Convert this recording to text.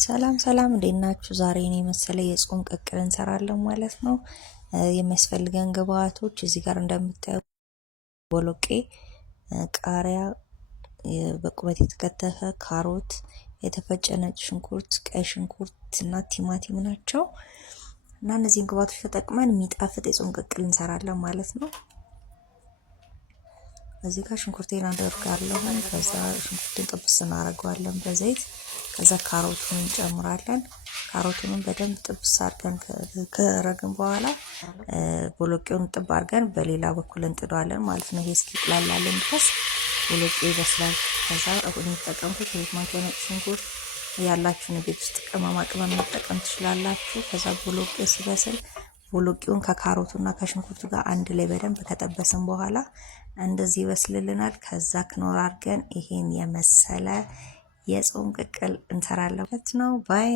ሰላም ሰላም እንዴት ናችሁ? ዛሬ እኔ መሰለ የጾም ቅቅል እንሰራለን ማለት ነው። የሚያስፈልገን ግብአቶች እዚህ ጋር እንደምታዩ ቦሎቄ፣ ቃሪያ፣ በቁመት የተከተፈ ካሮት፣ የተፈጨ ነጭ ሽንኩርት፣ ቀይ ሽንኩርት እና ቲማቲም ናቸው እና እነዚህን ግብአቶች ተጠቅመን የሚጣፍጥ የጾም ቅቅል እንሰራለን ማለት ነው። እዚህ ጋር ሽንኩርቴን አደርጋለሁ። ከዛ ሽንኩርቱን ጥብስ እናደርገዋለን በዘይት። ከዛ ካሮቱን እንጨምራለን። ካሮቱንም በደንብ ጥብስ አድርገን ከረግን በኋላ ቦሎቄውን ጥብ አድርገን በሌላ በኩል እንጥደዋለን ማለት ነው። ይሄ እስኪቁላላልን ድረስ ቦሎቄ ይበስላል። ከዛ አሁን የተጠቀምኩት ሁለት ማንኪያ ነጭ ሽንኩርት ያላችሁን ቤት ውስጥ ቅመማ ቅመም መጠቀም ትችላላችሁ። ከዛ ቦሎቄ ሲበስል ቦሎቄውን ከካሮቱና ከሽንኩርቱ ጋር አንድ ላይ በደንብ ከጠበስን በኋላ እንደዚህ ይበስልልናል። ከዛ ክኖር አድርገን ይሄን የመሰለ የጾም ቅቅል እንሰራለን ነው ባይ